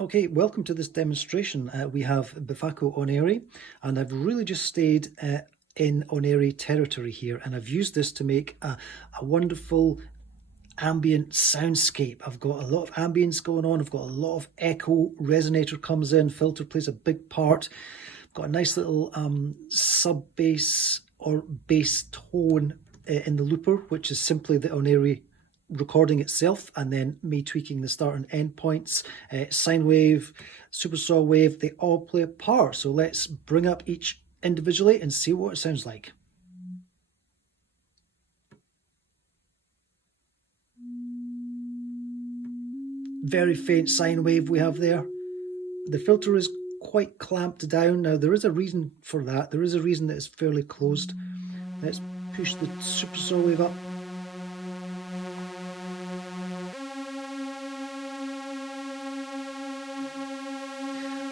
Okay, welcome to this demonstration. We have Befaco Oneiroi, and I've really just stayed in Oneiroi territory here, and I've used this to make a wonderful ambient soundscape. I've got a lot of ambience going on, I've got a lot of echo, resonator comes in, filter plays a big part. I've got a nice little sub bass or bass tone in the looper, which is simply the Oneiroi recording itself, and then me tweaking the start and end points. Sine wave, super saw wave, they all play a part. So let's bring up each individually and see what it sounds like. Very faint sine wave we have there. The filter is quite clamped down. Now there is a reason for that. There is a reason that it's fairly closed. Let's push the super saw wave up.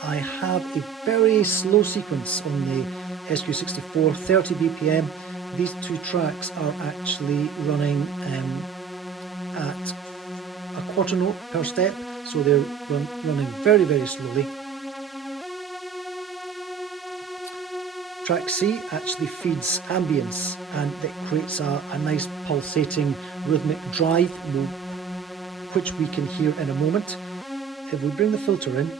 I have a very slow sequence on the SQ64, 30 BPM. These two tracks are actually running at a quarter note per step, so they're running very, very slowly. Track C actually feeds ambience, and it creates a nice pulsating rhythmic drive, which we can hear in a moment. If we bring the filter in,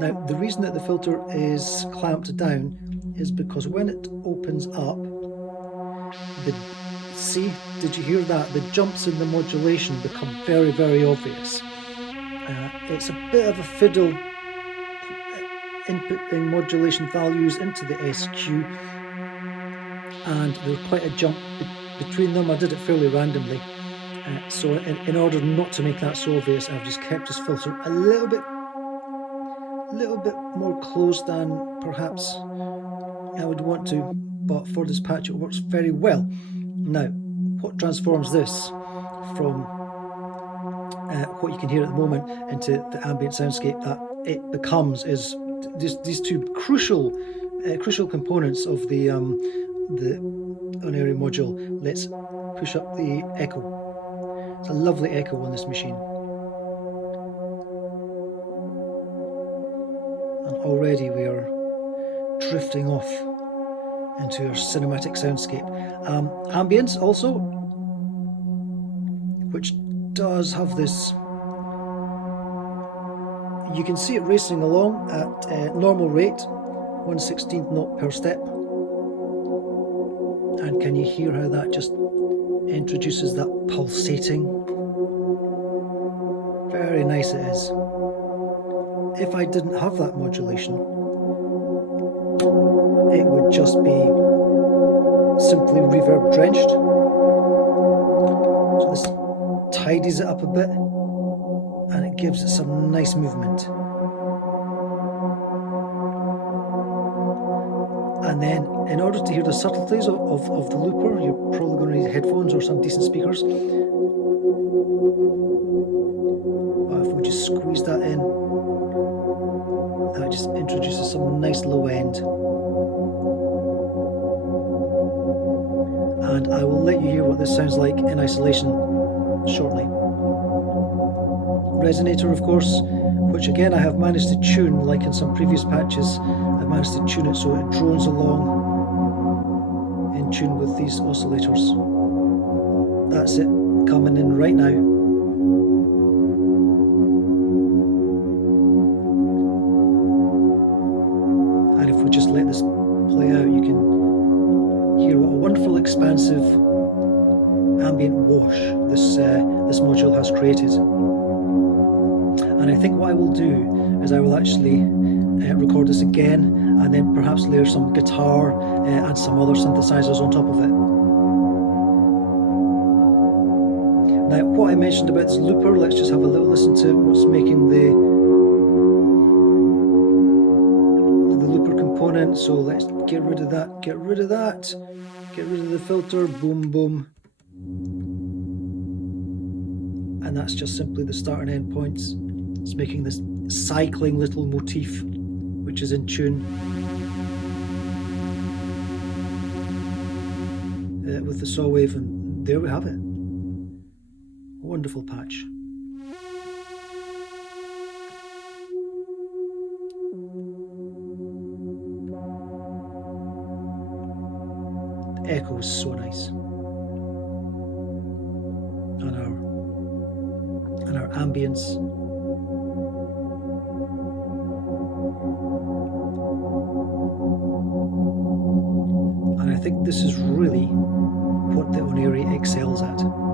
now, the reason that the filter is clamped down is because when it opens up, see, did you hear that? The jumps in the modulation become very, very obvious. It's a bit of a fiddle inputting modulation values into the SQ, and there's quite a jump between them. I did it fairly randomly. So in order not to make that so obvious, I've just kept this filter a little bit more closed than perhaps I would want to, but for this patch it works very well. Now, what transforms this from what you can hear at the moment into the ambient soundscape that it becomes is these two crucial components of the Oneiroi module. Let's push up the echo. It's a lovely echo on this machine. And already we are drifting off into our cinematic soundscape. Ambience also, which does have this, you can see it racing along at normal rate, 1/16th note per step. And can you hear how that just introduces that pulsating? Very nice it is. If I didn't have that modulation, it would just be simply reverb drenched. So this tidies it up a bit, and it gives it some nice movement. And then, in order to hear the subtleties of the looper, you're probably going to need headphones or some decent speakers. But if we just squeeze that in, that just introduces some nice low end. And I will let you hear what this sounds like in isolation shortly. Resonator, of course, which again I have managed to tune, like in some previous patches. I've managed to tune it so it drones along in tune with these oscillators. That's it, coming in right now. And if we just let this play out, you can hear what a wonderful expansive ambient wash this module has created. And I think what I will do is I will actually record this again, and then perhaps layer some guitar and some other synthesizers on top of it. Now, what I mentioned about this looper, let's just have a little listen to what's making the looper component. So let's get rid of that, get rid of the filter, boom, boom. And that's just simply the start and end points. It's making this cycling little motif, which is in tune with the saw wave, and there we have it. Wonderful. wonderful patch. The echo is so nice. And our ambience. And I think this is really what the Oneiroi excels at.